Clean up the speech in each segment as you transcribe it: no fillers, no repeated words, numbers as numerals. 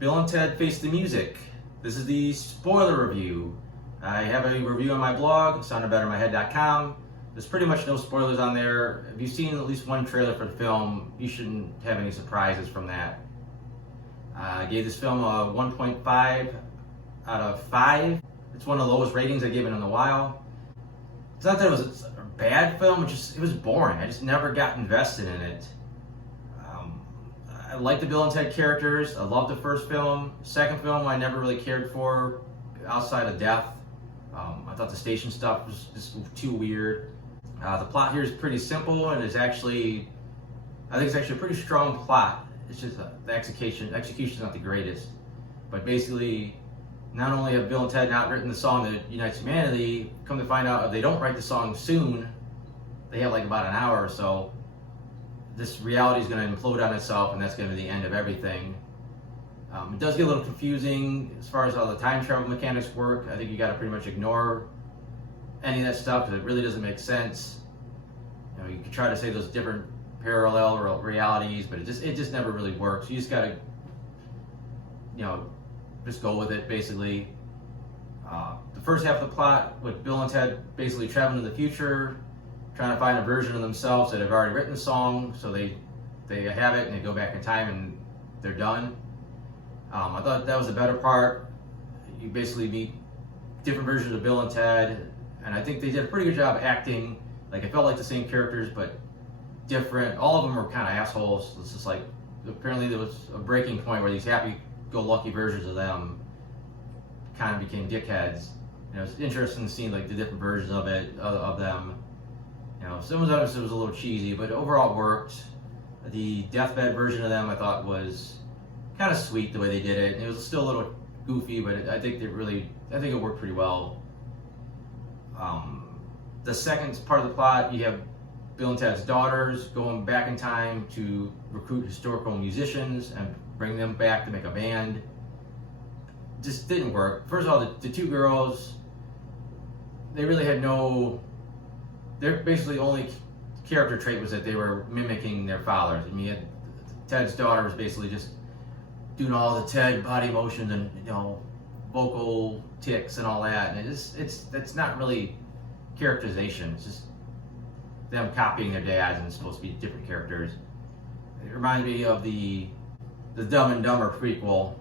Bill and Ted Face the Music. This is the spoiler review. I have a review on my blog, soundedbettermyhead.com. There's pretty much no spoilers on there. If you've seen at least one trailer for the film, you shouldn't have any surprises from that. I gave this film a 1.5 out of 5. It's one of the lowest ratings I've given in a while. It's not that it was a bad film, it was boring. I just never got invested in it. I like the Bill and Ted characters. I loved the first film. Second film I never really cared for outside of death. I thought the station stuff was just too weird. The plot here is pretty simple, and I think it's actually a pretty strong plot. It's just the execution is not the greatest. But basically, not only have Bill and Ted not written the song that unites humanity, come to find out if they don't write the song soon, they have like about an hour or so, this reality is going to implode on itself, and that's going to be the end of everything. It does get a little confusing as far as how the time travel mechanics work. I think you got to pretty much ignore any of that stuff because it really doesn't make sense. You could try to say those different parallel realities, but it just never really works. You just got to, just go with it basically. The first half of the plot with Bill and Ted basically traveling to the future, trying to find a version of themselves that have already written the song, so they have it and they go back in time and they're done. I thought that was the better part. You basically meet different versions of Bill and Ted, and I think they did a pretty good job acting. Like, it felt like the same characters, but different. All of them were kind of assholes. It's just like, apparently there was a breaking point where these happy-go-lucky versions of them kind of became dickheads. It's interesting seeing like the different versions of them. Some of it was a little cheesy, but overall it worked. The deathbed version of them I thought was kind of sweet the way they did it. It was still a little goofy, but I think it worked pretty well. The second part of the plot, you have Bill and Ted's daughters going back in time to recruit historical musicians and bring them back to make a band. Just didn't work. First of all, the two girls, they really had their basically only character trait was that they were mimicking their fathers. I mean, Ted's daughter was basically just doing all the Ted body motions and vocal tics and all that, and it's not really characterization. It's just them copying their dads, and it's supposed to be different characters. It reminded me of the Dumb and Dumber prequel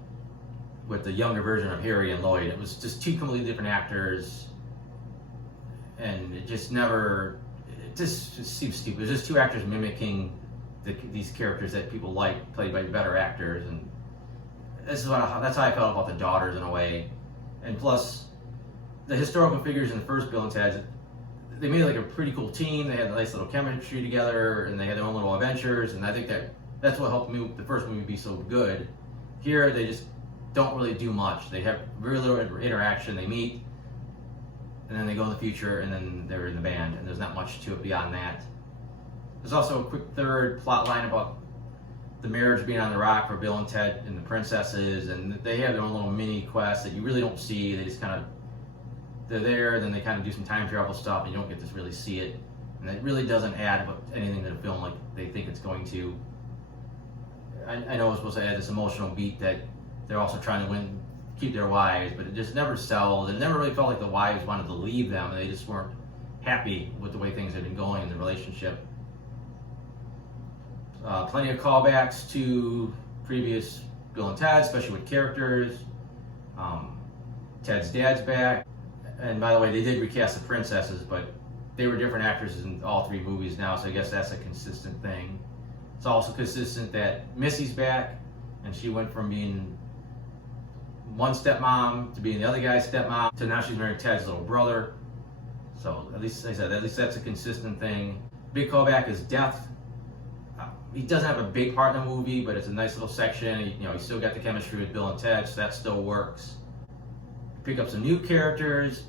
with the younger version of Harry and Lloyd. It was just two completely different actors, and it just seems stupid. It was just two actors mimicking these characters that people like, played by better actors, and that's how I felt about the daughters in a way. And plus, the historical figures in the first Bill and Ted, they made like a pretty cool team. They had a nice little chemistry together, and they had their own little adventures, and I think that's what helped the first movie be so good. Here, they just don't really do much. They have very little interaction. They meet, and then they go in the future, and then they're in the band, and there's not much to it beyond that. There's also a quick third plot line about the marriage being on the rock for Bill and Ted and the princesses, and they have their own little mini quest that you really don't see. They just they're there, then they kind of do some time travel stuff, and you don't get to really see it. And it really doesn't add anything to the film like they think it's going to. I know it's supposed to add this emotional beat that they're also trying to keep their wives, but it just never sold. It never really felt like the wives wanted to leave them, and they just weren't happy with the way things had been going in the relationship. Plenty of callbacks to previous Bill and Ted, especially with characters. Ted's dad's back. And by the way, they did recast the princesses, but they were different actresses in all three movies now, so I guess that's a consistent thing. It's also consistent that Missy's back, and she went from being one stepmom to being the other guy's stepmom to now she's married Ted's little brother. So at least that's a consistent thing. Big callback is Death. He doesn't have a big part in the movie, but it's a nice little section. He still got the chemistry with Bill and Ted, so that still works. Pick up some new characters.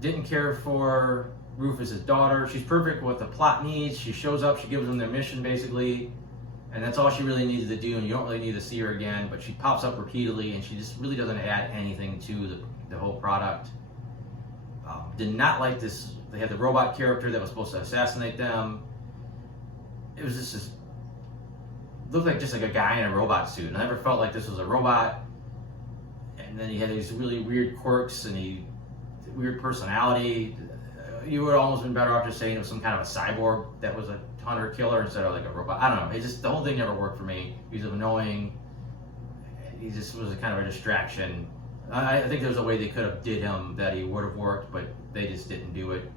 Didn't care for Rufus's daughter. She's perfect with what the plot needs. She shows up, she gives them their mission basically, and that's all she really needed to do, and you don't really need to see her again, but she pops up repeatedly, and she just really doesn't add anything to the whole product. Did not like this. They had the robot character that was supposed to assassinate them. It was just looked like just like a guy in a robot suit. And I never felt like this was a robot. and then he had these really weird quirks and weird personality. You would almost been better off just saying it was some kind of a cyborg that was a hunter killer instead of like a robot. I don't know. It just, the whole thing never worked for me. He was annoying. He just was a kind of a distraction. I think there was a way they could have did him that he would have worked, but they just didn't do it.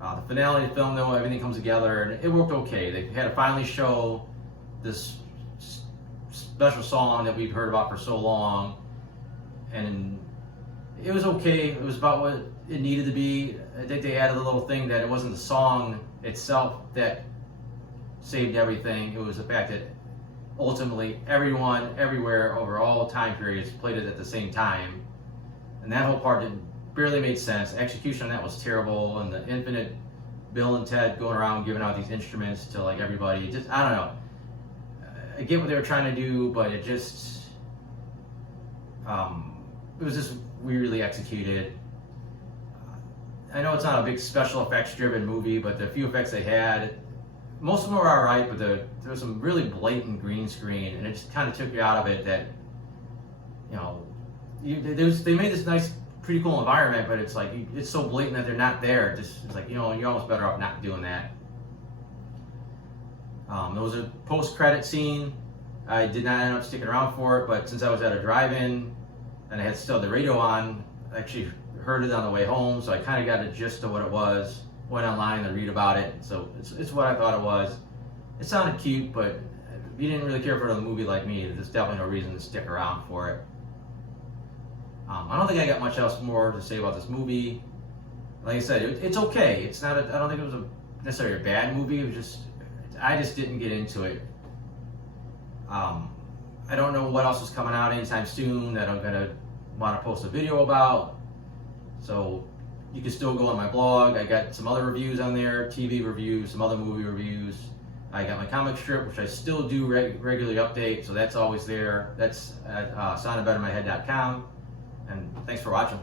The finale of the film, though, everything comes together and it worked okay. They had to finally show this special song that we've heard about for so long, and it was okay. It was about what it needed to be. I think they added a little thing that it wasn't the song itself that saved everything. It was the fact that ultimately everyone, everywhere, over all time periods, played it at the same time, and that whole part barely made sense. Execution on that was terrible, and the infinite Bill and Ted going around giving out these instruments to like everybody. Just, I don't know. I get what they were trying to do, but it just, it was just weirdly executed. I know it's not a big special effects driven movie, but the few effects they had, most of them were alright, but there was some really blatant green screen, and it just kind of took you out of it that, you know, they made this nice, pretty cool environment, but it's like, it's so blatant that they're not there. It's like, you know, you're almost better off not doing that. There was a post-credit scene. I did not end up sticking around for it, but since I was at a drive-in and I had still the radio on, I actually heard it on the way home, so I kind of got a gist of what it was. Went online to read about it, so it's what I thought it was. It sounded cute, but if you didn't really care for the movie like me, there's definitely no reason to stick around for it. I don't think I got much else more to say about this movie. Like I said, it's okay. It's not. I don't think it was necessarily a bad movie. It was just, I just didn't get into it. I don't know what else is coming out anytime soon that I'm gonna want to post a video about. So you can still go on my blog. I got some other reviews on there, TV reviews, some other movie reviews. I got my comic strip, which I still do regularly update, so that's always there. That's at soundofbettermyhead.com. And thanks for watching.